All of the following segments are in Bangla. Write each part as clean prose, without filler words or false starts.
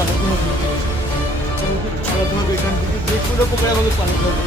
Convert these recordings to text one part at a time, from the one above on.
পালাতে হবে, আমাকে পালাতে হবে এখান থেকে, যে কোনো প্রকারে আমাকে পালাতে হবে।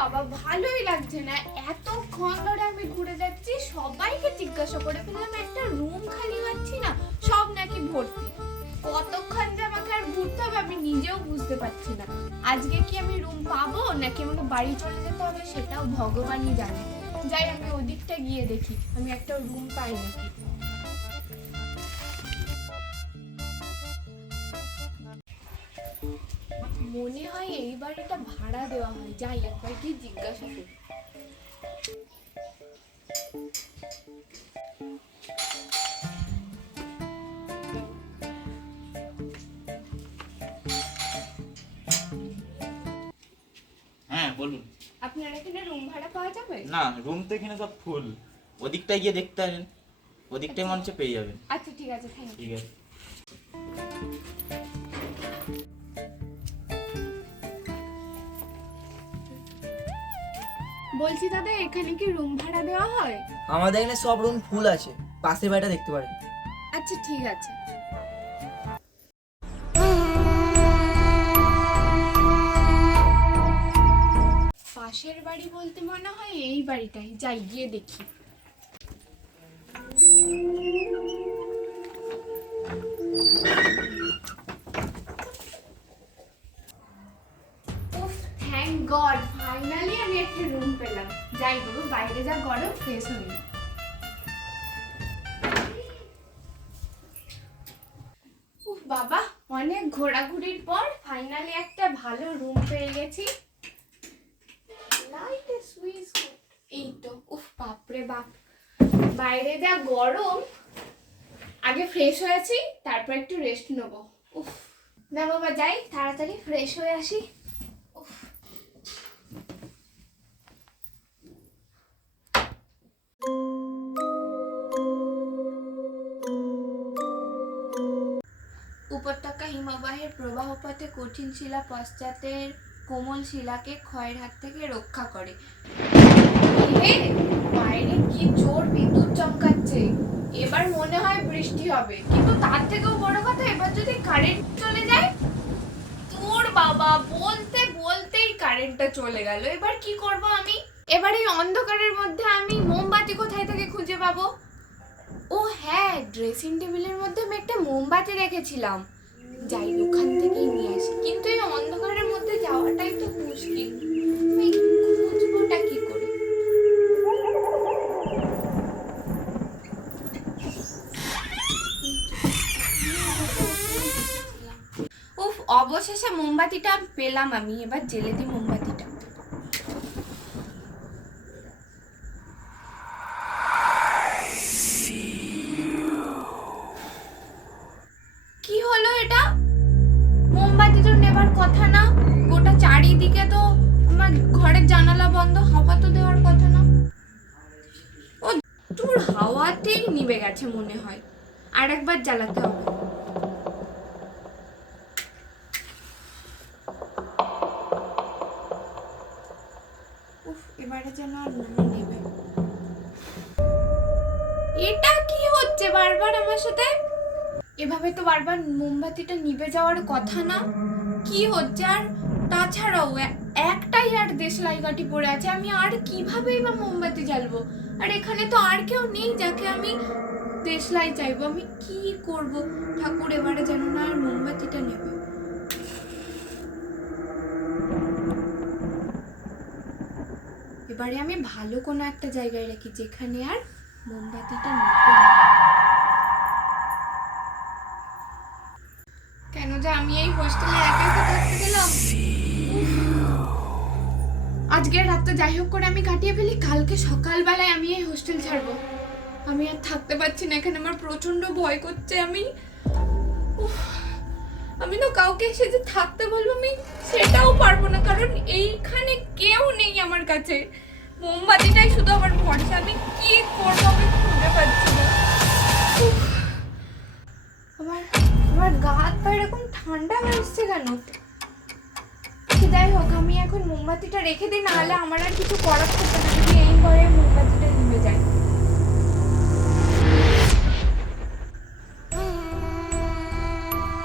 বাবা ভালোই লাগছে না, এতক্ষণ ধরে আমি ঘুরে যাচ্ছি, সবাইকে জিজ্ঞাসা করে ফেললাম একটা রুম খালি পাচ্ছি না, সব নাকি ভর্তি। কতক্ষণ যে আমাকে আর ঘুরতে হবে আমি নিজেও বুঝতে পারছি না। আজকে কি আমি রুম পাবো নাকি আমাকে বাড়ি চলে যেতে হবে সেটাও ভগবানই জানে। যাই আমি ওদিকটা গিয়ে দেখি আমি একটা রুম পাই নাকি। মনে হয় এই বাড়িটা ভাড়া দেওয়া হয়, যাই একবার কি জিজ্ঞাসা করি। হ্যাঁ বলুন। আপনার এখানে রুম ভাড়া পাওয়া যাবে? না, রুম তো এখানে সব ফুল, ওদিকটায় গিয়ে দেখতে পারেন, ওদিকটায় মঞ্চে পেয়ে যাবেন। আচ্ছা ঠিক আছে, থ্যাংক ইউ। ঠিক আছে। বলছি দাদা এখানে কি রুম ভাড়া দেওয়া হয়? আমাদের এখানে সব রুম ফুল আছে, পাশের বাড়িটা দেখতে পারেন। আচ্ছা ঠিক আছে। পাশের বাড়ি বলতে মনে হয় এই বাড়িটাই, যাই গিয়ে দেখি। উফ, থ্যাংক গড, ফাইনালি আমি একটা রুম পেলাম। যাই বাবু, বাইরে যা গরম, ফ্রেশ হই। উফ বাবা, অনেক ঘোরাঘুরির পর ফাইনালি একটা ভালো রুম পেয়ে গেছি। লাইটে সুইচ, এই তো। উফ বাপরে বাপ, বাইরে যা গরম, আগে ফ্রেশ হয়েছি তারপর একটু রেস্ট নেবো। উফ না বাবা, যাই তাড়াতাড়ি ফ্রেশ হয়ে আসি। উফ উপত্যকা হিমবাহের প্রবাহ পথে কঠিন শিলা পশ্চাতের কোমল শিলাকে ক্ষয়ের হাত থেকে রক্ষা করে। বাইরে কি জোর বিদ্যুৎ চমকাচ্ছে, এবার মনে হয় বৃষ্টি হবে, কিন্তু তার থেকেও বড় কথা এবার যদি কারেন্ট চলে যায়। তোর বাবা, বলতে বলতেই কারেন্টটা চলে গেল, এবার কি করব আমি? এবার এই অন্ধকারের মধ্যে আমি মোমবাতি কোথায় থেকে খুঁজে পাবো? ও হ্যাঁ, ড্রেসিং টেবিলের মধ্যে আমি একটা মোমবাতি রেখেছিলাম, যাই ওখান থেকেই নিয়ে আসি। কিন্তু এই অন্ধকারের মধ্যে যাওয়াটাই তো মুশকিল, আমি খুঁজবোটা কি করে? উফ, অবশেষে মোমবাতিটা পেলাম আমি, এবার জ্বেলে দিই মোমবাতিটা। কি হলো এটা? মোমবাতি তো নেবার কথা না, গোটা চারিদিকে তো আমার ঘরের জানালা বন্ধ, হাওয়া তো দেওয়ার কথা না। ও তোর হাওয়াতেই নিভে গেছে মনে হয়, আর একবার জ্বালাতে হবে। উফ, এবারে যেন আর নেবে। এটা কি হচ্ছে বারবার আমার সাথে? এভাবে তো বারবার মোমবাতিটা নিভে যাওয়ার কথা না, কি হচ্ছে? আর তাছাড়াও একটাই আর দেশলাই কাঠি পড়ে আছে, আমি আর কিভাবেই বা মোমবাতি জ্বালবো? আর এখানে তো আর কেউ নেই যাকে আমি দেশলাই চাইবো, আমি কি করব? ঠাকুর এবারে যেন না আর মোমবাতিটা নেবে। এবারে আমি ভালো কোনো একটা জায়গায় রাখি যেখানে আর মোমবাতিটা নেবে না। কেন যে আমি এই হোস্টেলে একা একা থাকতে গেলাম। আজকের রাতটা যাই হোক করে আমি কাটিয়ে ফেলি, কালকে সকালবেলায় আমি এই হোস্টেল ছাড়বো। আমি আর থাকতে পারছি না এখানে, আমার প্রচন্ড ভয় করছে। আমি তো কাউকে এসে যে থাকতে বলবো আমি সেটাও পারবো না, কারণ এইখানে কেউ নেই আমার কাছে। মোমবাতিটাই শুধু আমার ভরসা, আমি কি করবো আমি খুঁজে পাচ্ছি না। ঠান্ডা আসছে কেন? যাই হোক, আমি এখন মোমবাতিটা রেখে দিই, নাহলে আমার আর কিছু করার থাকবে না যদি এই ঘরে মোমবাতিটা নিভে যায়।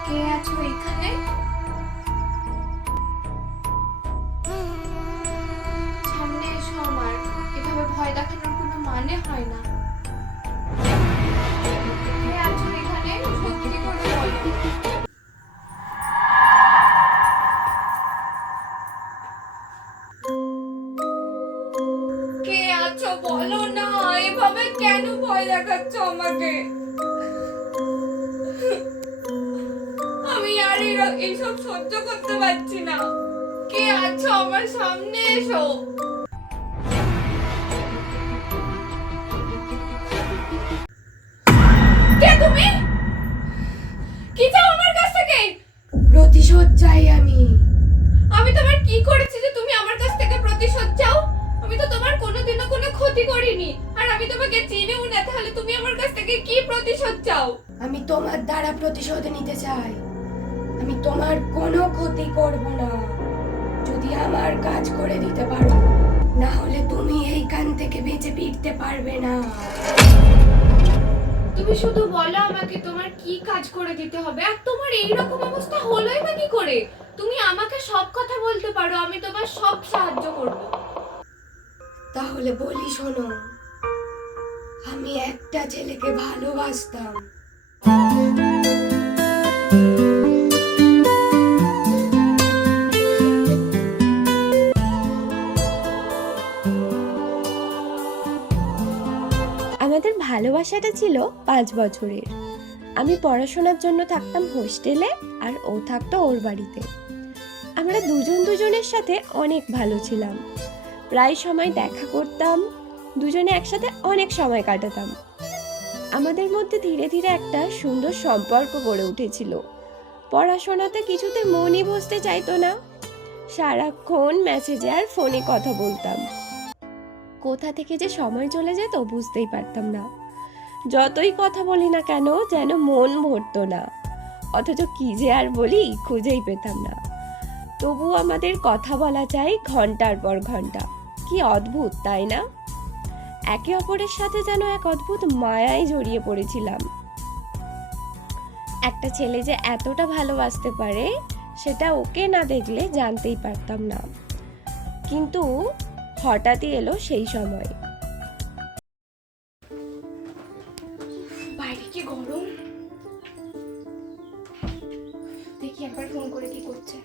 কে আছো এখানে? সামনে এসো আমার, এভাবে ভয় দেখানোর কোনো মানে হয় না। কে আছো এখানে? সত্যি করে বলো। কে আছো বলো না, এভাবে কেন ভয় দেখাচ্ছ আমাকে? আমি আর এইসব সহ্য করতে পারছি না। কে আছো আমার সামনে এসো। কে তুমি? কি চাও আমার কাছ থেকে? প্রতিশোধ চাই আমি। আমি তোমার কি করেছি যে তুমি আমার কাছ থেকে প্রতিশোধ চাও? আমি তো তোমার কোনোদিনও কোনো ক্ষতি করিনি, আর আমি তোমাকে চিনিও না, তাহলে তুমি আমার কাছ থেকে কি প্রতিশোধ চাও? আমি তোমার দ্বারা প্রতিশোধ নিতে চাই। আমি তোমার কোনো ক্ষতি করব না যদি আমার কাজ করে দিতে পারো, না হলে তুমি এইখান থেকে বেঁচে ফিরতে পারবে না। তুমি শুধু বলো আমাকে তোমার কি কাজ করে দিতে হবে, আর তোমার এই রকম অবস্থা হলোই বা কি করে? তুমি আমাকে সব কথা বলতে পারো, আমি তোমার সব সাহায্য করব। তাহলে বলি শোনো, আমি একটা ছেলেকে ভালোবাসতাম। আমাদের ভালোবাসাটা ছিল 5 বছরের। আমি পড়াশোনার জন্য থাকতাম হোস্টেলে, আর ও থাকতো ওর বাড়িতে। আমরা দুজনের সাথে অনেক ভালো ছিলাম, প্রায় সময় দেখা করতাম, দুজনে একসাথে অনেক সময় কাটাতাম। আমাদের মধ্যে ধীরে ধীরে একটা সুন্দর সম্পর্ক গড়ে উঠেছিল। পড়াশোনাতে কিছুতে মনই বসতে চাইতো না, সারাক্ষণ মেসেজে আর ফোনে কথা বলতাম। কোথা থেকে যে সময় চলে যেত বুঝতেই পারতাম না। যতই কথা বলি না কেন যেন মন ভরতো না, অথচ কি যে আর বলি খুঁজেই পেতাম না। তবু আমাদের কথা বলা চাই ঘন্টার পর ঘন্টা। কি অদ্ভুত তাই না? একে অপরের সাথে যেন এক অদ্ভুত মায়ায় জড়িয়ে পড়েছিলাম। একটা ছেলে যে এতটা ভালোবাসতে পারে সেটা ওকে না দেখলে জানতেই পারতাম না। কিন্তু হঠাৎই এলো সেই সময়। বাইরে কি গরম, দেখি একবার ফোন করে কি করছে।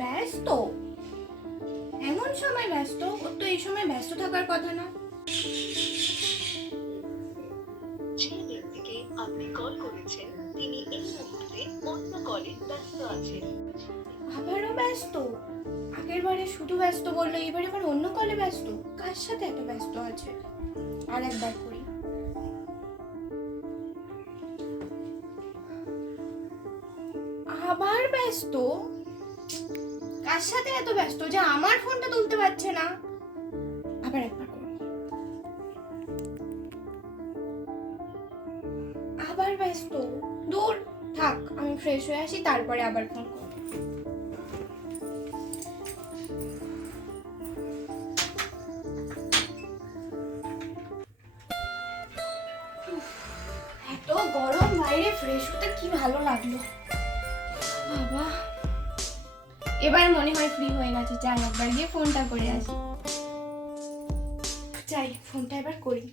ব্যস্ত? এমন সময় ব্যস্ত? ওর তো এই সময় ব্যস্ত থাকার কথা না। যে ব্যক্তিকে আপনি কল করেছেন তিনি এই মুহূর্তে অন্য কলে ব্যস্ত আছেন। আবারও ব্যস্ত? আগের বারে শুধু ব্যস্ত বললো, এবারে আবার অন্য কলে ব্যস্ত। কার সাথে এত ব্যস্ত আছে? আর একবার করি। আবার ব্যস্ত? কার সাথে এত ব্যস্ত যে আমার ফোনটা তুলতে পারছে না? আবার একবার করি। আবার ব্যস্ত? দূর থাক, আমি ফ্রেশ হয়ে আসি, তারপরে আবার ফোন করব। এত গরম বাইরে, ফ্রেশ হতে কি ভালো লাগলো বাবা। এবার মনে হয় ফ্রি হয়ে গেছে, যাই একবার গিয়ে ফোনটা করে আসি। যাই, ফোনটা এবার করি।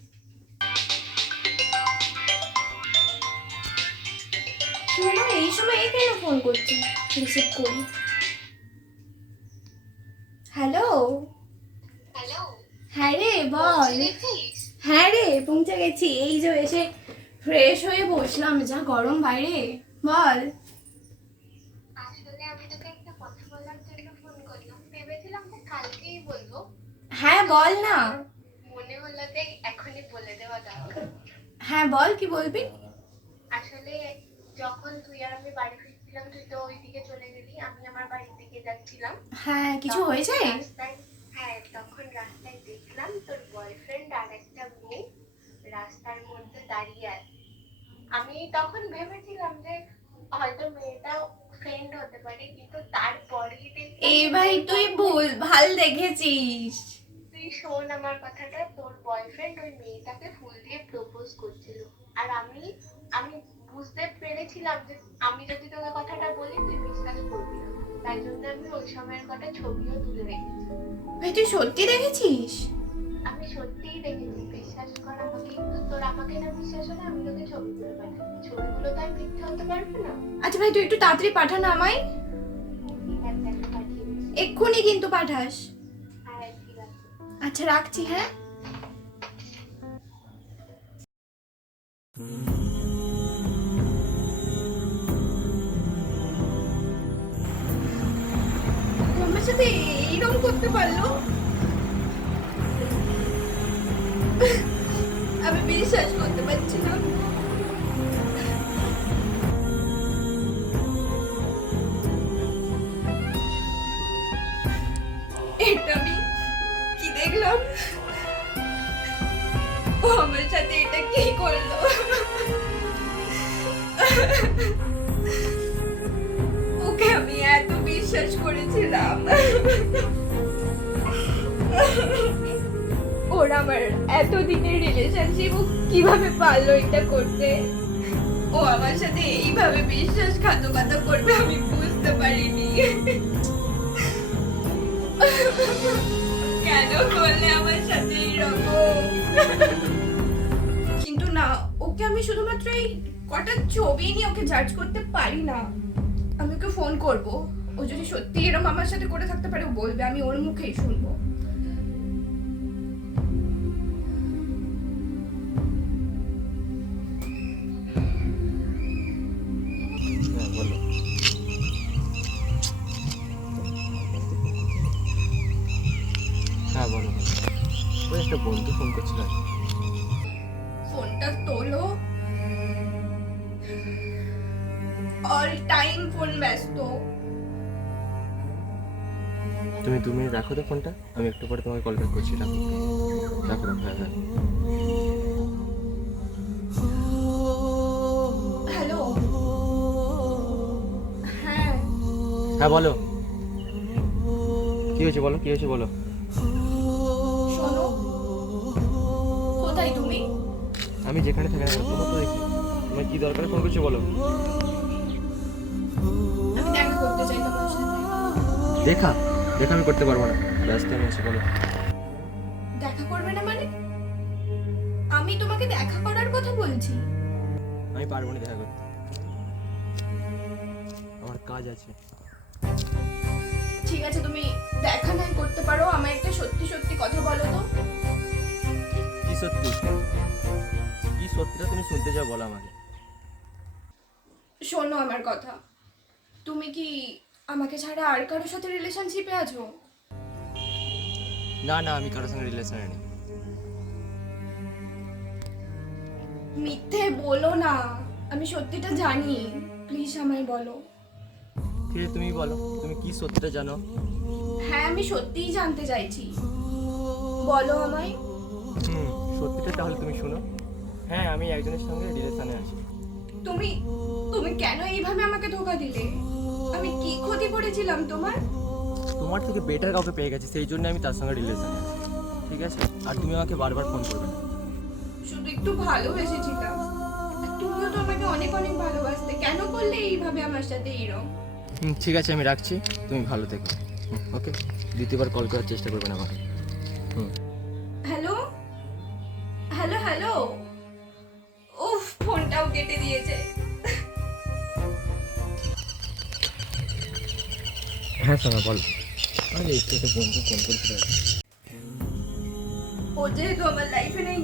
শোনো, এই সময় এ কেন ফোন করছে? রিসিভ করি। হ্যালো। হ্যালো, হ্যাঁ রে বল। হ্যাঁ রে, পৌঁছে গেছি। এই যে এসে ফ্রেশ হয়ে বসলাম, যা গরম বাইরে। বল। আসলে আমি তোকে একটা কথা বলার জন্য ফোন করলাম। ভেবেছিলাম যে কালকেই বলবো, হ্যাঁ বল না। মনে হলো যে এখনই বলে দেওয়া দরকার। হ্যাঁ বল, কি বলবি? আসলে যখন তুই আর আমি বাড়ি ফিরছিলাম তুই তো ওইদিকে চলে গেলি, আমি আমার বাড়ির দিকে যাচ্ছিলাম। হ্যাঁ, কিছু হয়েছে? হ্যাঁ, তখন রাস্তায় দেখলাম তোর বয়ফ্রেন্ড আর একটা মেয়ে রাস্তার মধ্যে দাঁড়িয়ে আছে। আমি তখন ভেবেছিলাম যে হয়তো মেয়েটা ফ্রেন্ড হতে পারে, কিন্তু তারপরেই দেখলাম এই ভাই তুই ভুল ভাল দেখেছিস। তুই শোন আমার কথাটা, তোর বয়ফ্রেন্ড ওই মেয়েটাকে ফুল দিয়ে প্রপোজ করছিল। আর আমি আমি বুঝতে পেরেছিলাম যে আমি যদি তোকে কথাটা বলি তুই বিশ্বাস করবি না, তাই জন্য আমি ওই সময়ের কটা ছবিও তুলে রেখেছি। ভাই তুই সত্যি দেখেছিস? আমি সত্যিই দেখেছি, বিশ্বাস কর আমাকে। কিন্তু তোর আমাকে না বিশ্বাস হলে আমি তোকে ছবি তুলে পাঠাবো, ছবিগুলো তো আমি মিথ্যে হতে পারবে না। আচ্ছা ভাই তুই একটু তাড়াতাড়ি পাঠা না আমায়, ঠিক আছে, আমি পাঠিয়ে দিচ্ছি। এক্ষুনি কিন্তু পাঠাস। হ্যাঁ ঠিক আছে। আচ্ছা রাখছি, হ্যাঁ। আমার সাথে এইরকম করতে পারলো, আমি বিশ্বাস করতে পারছি না। এটা আমি কি দেখলাম? ও আমার সাথে এটা কি করলো? ওকে আমি এত বিশ্বাস করেছিলাম, ওর আমার এতদিনের রিলেশনশিপ, ও কিভাবে পারলো এটা করতে? ও আমার সাথে এইভাবে বিশ্বাসঘাতকতা করবে আমি বুঝতে পারিনি। কেন করলে আমার সাথে এইরকম? কিন্তু না, ওকে আমি শুধুমাত্র এই কটা ছবি নিয়ে ওকে জাজ করতে পারি না। আমি ওকে ফোন করব, ও যদি সত্যি এরকম আমার সাথে করে থাকতে পারে ও বলবে, আমি ওর মুখেই শুনবো। হ্যাঁ বলো। হ্যাঁ বলো। ওই একটা বন্ধু ফোন করছিল। ফোনটা তোলো, অল টাইম ফোন ব্যস্ত। তুমি 2 মিনিট রাখো তো ফোনটা, আমি একটু পরে তোমাকে কল ব্যাক করছি। রাখো রাখো রাখো। হ্যাঁ হ্যাঁ। হ্যালো, হ্যাঁ হ্যাঁ বলো, কি হয়েছে বলো, কি হয়েছে বলো। শোনো, কোথায় তুমি? আমি যেখানে থাকি না কেন, তোমার তো দেখি। তোমার কি দরকার ফোন করছো বলো। আমি দেখা করতে চাই তোমার সাথে। দেখা দেখা আমি করতে পারবো না, ব্যস্ত আমি আছি। বলো। দেখা করবে না মানে? আমি তোমাকে দেখা করার কথা বলছি। আমি পারবো না দেখা করতে, আমার কাজ আছে। ঠিক আছে, তুমি দেখা নাই করতে পারো, আমায় একটা সত্যি সত্যি কথা বলো তো। কি সত্যি, কি সত্যিটা তুমি শুনতে চাও বলো আমাকে। শোনো আমার কথা, তুমি কি আমাকে ছাড়া আর কারোর সাথে রিলেশনশিপে আছো? না না, আমি কারোর সঙ্গে রিলেশনে নেই। মিথ্যে বলো না, আমি সত্যিটা জানি, প্লিজ আমায় বলো। ঠিক আছে তুমি বলো, তুমি কি সত্যিটা জানো। হ্যাঁ আমি সত্যিই জানতে চাইছি, বলো আমায়। সত্যিটা তাহলে তুমি শোনো। হ্যাঁ আমি একজনের সঙ্গে রিলেশনে আছি। তুমি তুমি কেন এইভাবে আমাকে ধোকা দিলে? আমি কি ক্ষতি করেছিলাম তোমার? তোমার থেকে বেটার কাউকে পেয়ে গেছি, সেই জন্য আমি তার সঙ্গে রিলেশনে আছি। ঠিক আছে, আর তুমি আমাকে বারবার ফোন করবে না। শুধু একটু ভালোবেসেছিলাম, আর তুমিও তো আমাকে অনেক অনেক ভালোবাসতে, কেন করলে এইভাবে আমার সাথে এইরকম? ঠিক আছে আমি রাখছি, তুমি ভালো থেকো। ওকে, দ্বিতীয়বার কল করার চেষ্টা করবে না আমাকে। হ্যালো হ্যালো হ্যালো, উফ ফোনটাও কেটে দিয়েছে। হ্যাঁ শোনা বল। আরে একটু তো বন্ধু ফোন করেছিল। ও যেহেতু আমার লাইফে নেই,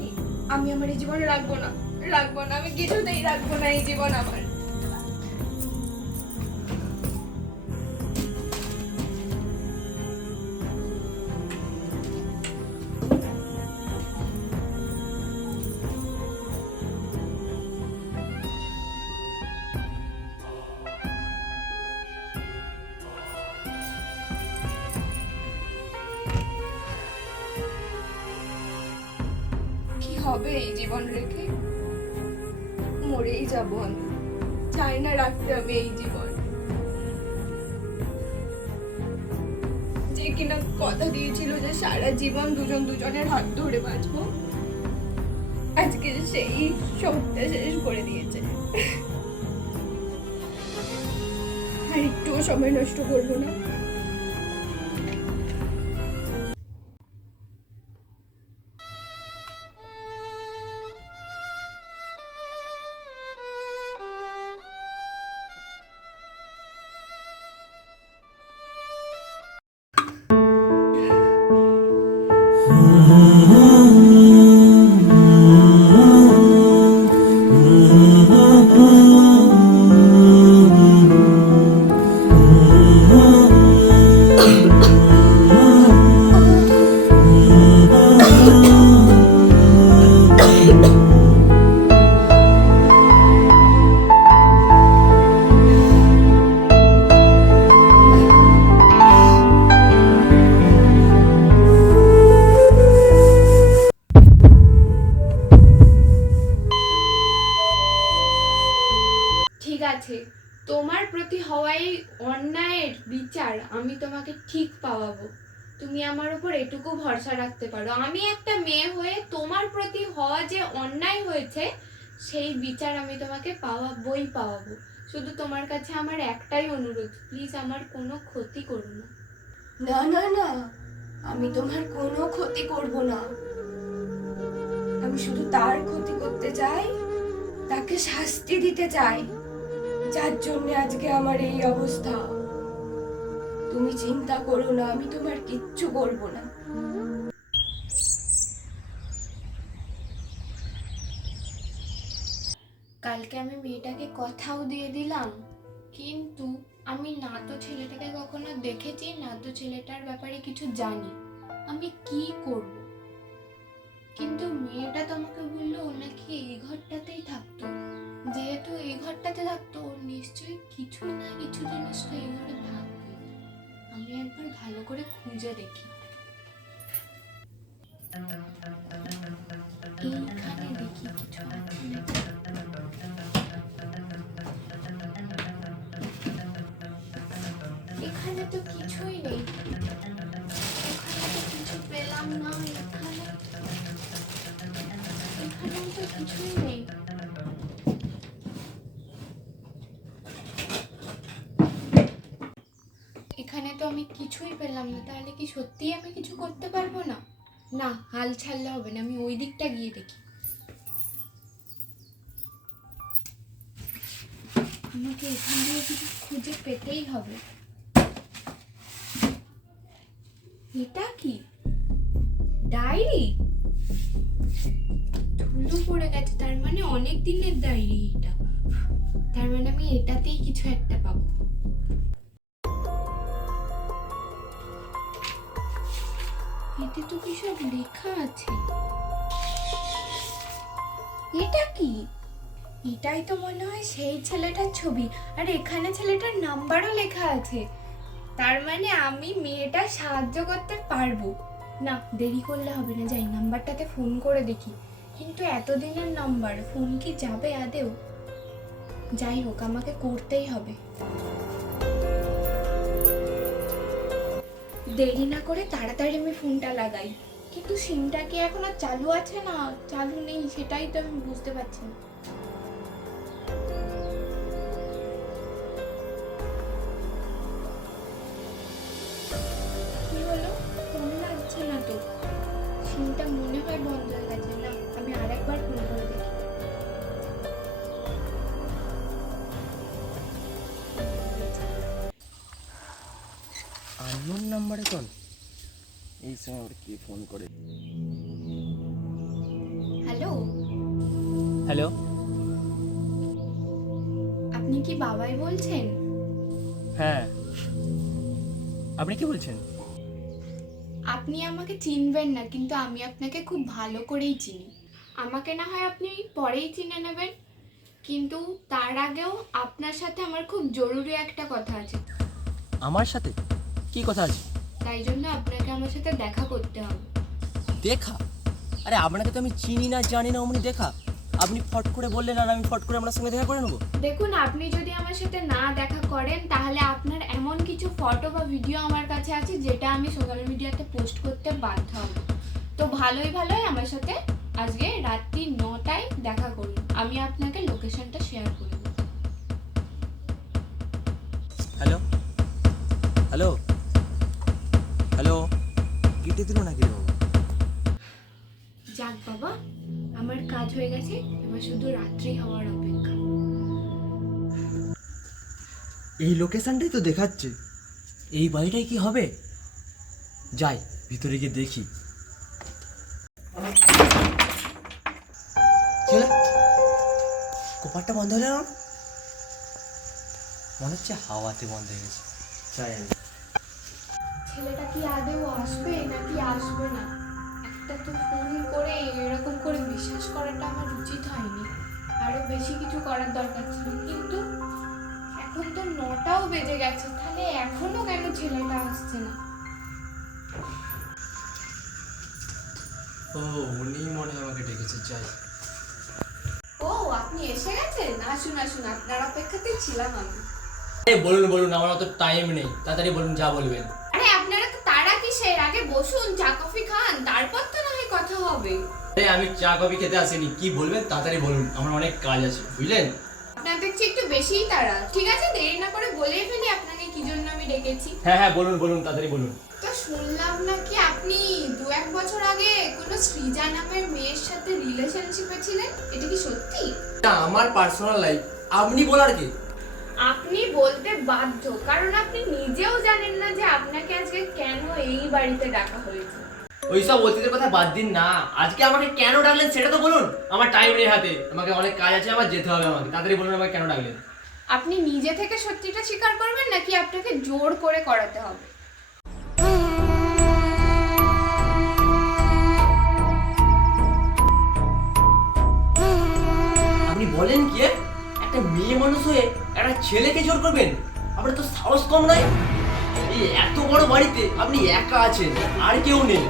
আমি আমার এই জীবনে রাখবো না, আমি কিছুতেই রাখবো না এই জীবন আমার। হবে এই জীবন রেখে? মরেই যাব আমি, চাই না রাখতে আমি এই জীবন। যে কিনা কথা দিয়েছিল যে সারা জীবন দুজন দুজনের হাত ধরে বাঁচবো, আজকে সেই সবটা শেষ করে দিয়েছে। আর একটুও সময় নষ্ট করবো না। ঠিক আছে, তোমার প্রতি হওয়া এই অন্যায়ের বিচার আমি তোমাকে ঠিক পাওয়াবো। তুমি আমার উপর এটুকু ভরসা রাখতে পারো, আমি একটা মেয়ে হয়ে তোমার প্রতি হওয়া যে অন্যায় হয়েছে সেই বিচার আমি তোমাকে পাওয়াবো। শুধু তোমার কাছে আমার একটাই অনুরোধ, প্লিজ আমার কোনো ক্ষতি করো না। না না না, আমি তোমার কোনো ক্ষতি করব না। আমি শুধু তার ক্ষতি করতে চাই, তাকে শাস্তি দিতে চাই, যার জন্য আজকে আমার এই অবস্থা। তুমি চিন্তা করো না, আমি তোমার কিচ্ছু করব না। কালকে আমি মেয়েটাকে কথাও দিয়ে দিলাম, কিন্তু আমি না তো ছেলেটাকে কখনো দেখেছি, না তো ছেলেটার ব্যাপারে কিছু জানি, আমি কি করব? কিন্তু মেয়েটা তোমাকে বললো ও নাকি এই ঘরটাতেই থাকতো। যেহেতু এই ঘরটাতে থাকতো, ওর নিশ্চয়ই কিছু না কিছু জিনিস তো এই ঘরে থাকবে। আমি একবার ভালো করে খুঁজে দেখি। এইখানে দেখি কিছু আছে নাকি। এখানে তো কিছুই নেই, এখানে তো কিছু পেলাম না, এখানেও তো কিছুই নেই। এখানে তো আমি কিছুই পেলাম না, তাহলে কি সত্যিই আমি কিছু করতে পারবো না? না, হাল ছাড়লে হবে না, আমি ওই দিকটা গিয়ে দেখি। আমাকে এখান দিয়ে কিছু খুঁজে পেতেই হবে। এটা কি ডায়েরি? ধুলো পড়ে গেছে, তার মানে অনেক দিনের ডায়েরি এটা। তার মানে আমি এটাতেই কিছু একটা পাবো। এতে তো কি সব লেখা আছে। এটা কি? এটাই তো মনে হয় সেই ছেলেটার ছবি, আর এখানে ছেলেটার নাম্বারও লেখা আছে। তার মানে আমি মেয়েটা সাহায্য করতে পারবো। না, দেরি করলে হবে না, যাই নাম্বারটাতে ফোন করে দেখি। কিন্তু এতদিনের নাম্বার, ফোন কি যাবে আদেও? যাই হোক, আমাকে করতেই হবে। দেরি না করে তাড়াতাড়ি আমি ফোনটা লাগাই। কিন্তু সিমটা কি এখন আর চালু আছে না চালু নেই সেটাই তো আমি বুঝতে পারছি না। কি হলো? ফোন লাগছে না তো, সিমটা মনে হয় বন্ধ হয়ে গেছে। না, আমি আরেকবার ফোন করে দেখি। আননোন নাম্বারে কল, এই সময় আবার কে ফোন করে? হ্যালো, হ্যালো, আপনি কি বাবাই বলছেন? হ্যাঁ, আপনি কি বলছেন? আপনি আমাকে চিনবেন না, কিন্তু আমি আপনাকে খুব ভালো করেই চিনি। আমাকে না হয় আপনি পরেই চিনে নেবেন, কিন্তু তার আগেও আপনার সাথে আমার খুব জরুরি একটা কথা আছে। আমার সাথে কি কথা আছে? তাই জন্য আপনাকে আমার সাথে দেখা করতে হবে। দেখা? আরে আপনাকে তো আমি চিনি না জানি না অমনি দেখা, আপনি ফট করে বললেন আর আমি ফট করে আপনার সঙ্গে দেখা করে নেবো। দেখুন, আপনি যদি আমার সাথে না দেখা করেন তাহলে আপনার এমন কিছু ফটো বা ভিডিও আমার কাছে আছে যেটা আমি সোশ্যাল মিডিয়াতে পোস্ট করতে বাধ্য হব। তো ভালোই আমার সাথে আজকে রাত্রি 9টায় দেখা করুন, আমি আপনাকে লোকেশনটা শেয়ার করে দেব। হ্যালো হ্যালো হ্যালো, কেটে দিল নাকি রে বাবা? যাক বাবা, আমার কাজ হয়ে গেছে, এবার শুধু রাত্রি হওয়ার অপেক্ষা। এই লোকেশনটাই তো দেখাচ্ছে। এই বাড়িটাই কি হবে? যাই ভিতরে গিয়ে দেখি। চলে কোপারটা বন্ধ হলো না, মনে হচ্ছে হাওয়াতে বন্ধ হয়ে গেছে। যাই আমি। ছেলেটা কি আদেও আসবে নাকি আসবে না, একটা তো ফোন করে এরকম করে বিশ্বাস করাটা আমার উচিত হয়নি, আরো বেশি কিছু করার দরকার ছিল। কিন্তু এখন তো 9টাও বেজে গেছে, তাহলে এখনো কেন ছেলেটা আসছে না? ও উনি মনে হয় আমাকে ডেকেছে। যাই। ও, আপনি এসে গেছেন? আসুন আসুন, আপনার অপেক্ষাতেই ছিলাম আমি। বলুন বলুন, আমার অত টাইম নেই, তাড়াতাড়ি বলুন যা বলবেন। আরে আপনারা তো তারা কিসের, আগে বসুন, চা কফি খান, তারপর তো না হয় কথা হবে। আমি চা কফি খেতে আসিনি, কি বলবেন তাড়াতাড়ি বলুন, আমার অনেক কাজ আছে বুঝলেন। আপনার দেখছি একটু বেশিই তাড়া। ঠিক আছে, দেরি না করে বলেই ফেলি আপনাকে কি জন্য আমি ডেকেছি। হ্যাঁ বলুন বলুন, তাড়াতাড়ি বলুন। তো শুনলাম নাকি আপনি 2-1 বছর আগে কোনো সৃজা নামের মেয়ের সাথে রিলেশনশিপে ছিলেন, এটা কি সত্যি? না, আমার পার্সোনাল লাইফ আপনি বলার কি? আপনি বলতে বাধ্য, কারণ আপনি নিজেও জানেন না যে আপনাকে আজকে কেন এই বাড়িতে ডাকা হয়েছে। ওইসব অতীতের কথা বাদ দিন না, আজকে আমাকে কেন ডাকলেন সেটা তো বলুন। আমার টাইম নেই হাতে, আমাকে অনেক কাজ আছে, আমার যেতে হবে, আমাকে তাড়াতাড়ি বলুন আমাকে কেন ডাকলেন। আপনি নিজে থেকে সত্যিটা স্বীকার করবেন নাকি আপনাকে জোর করে করাতে হবে? আপনি বলেন কি? একটা মেয়ে মানুষ হয়ে একটা ছেলেকে জোর করবেন? আপনার তো সাহস কম নয়। এই এত বড় বাড়িতে আপনি একা আছেন, আর কেউ নেই,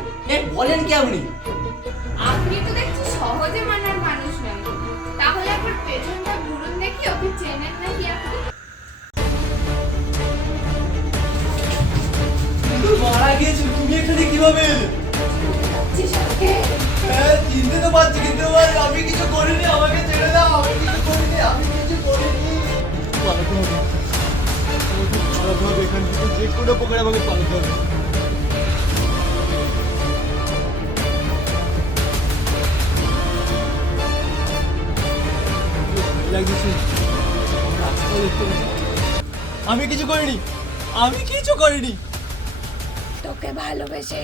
বলেন কি আপনি? আপনি তো দেখছি সহজে মানার মানুষ নয়, তাহলে আপনার পেছনটা ঘুরুন দেখি, ওকে চেনেন নাকি আপনি? মারা গিয়েছিল, তুমি এখানে কিভাবে এলে? হ্যাঁ চিনতে তো পারছি, কিন্তু আমি কিছু করিনি, আমাকে ছেড়ে দাও, আমি কিছু করিনি, আমি কিছু করিনি। পালাতে হবে, পালাতে হবে এখান থেকে, যে কোনো প্রকারে আমাকে পালাতে হবে। লাগছে, আমি কিছু করিনি, আমি কিছু করিনি। তোকে ভালোবেসে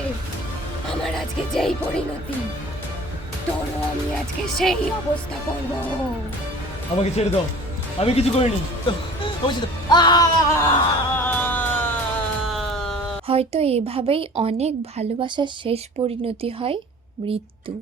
আমার আজকে যেই পরিণতি, তোরও আমি আজকে সেই অবস্থা করব। আমাকে ছেড়ে দাও, আমি কিছু করিনি। হয়তো এভাবেই অনেক ভালোবাসার শেষ পরিণতি হয় মৃত্যু।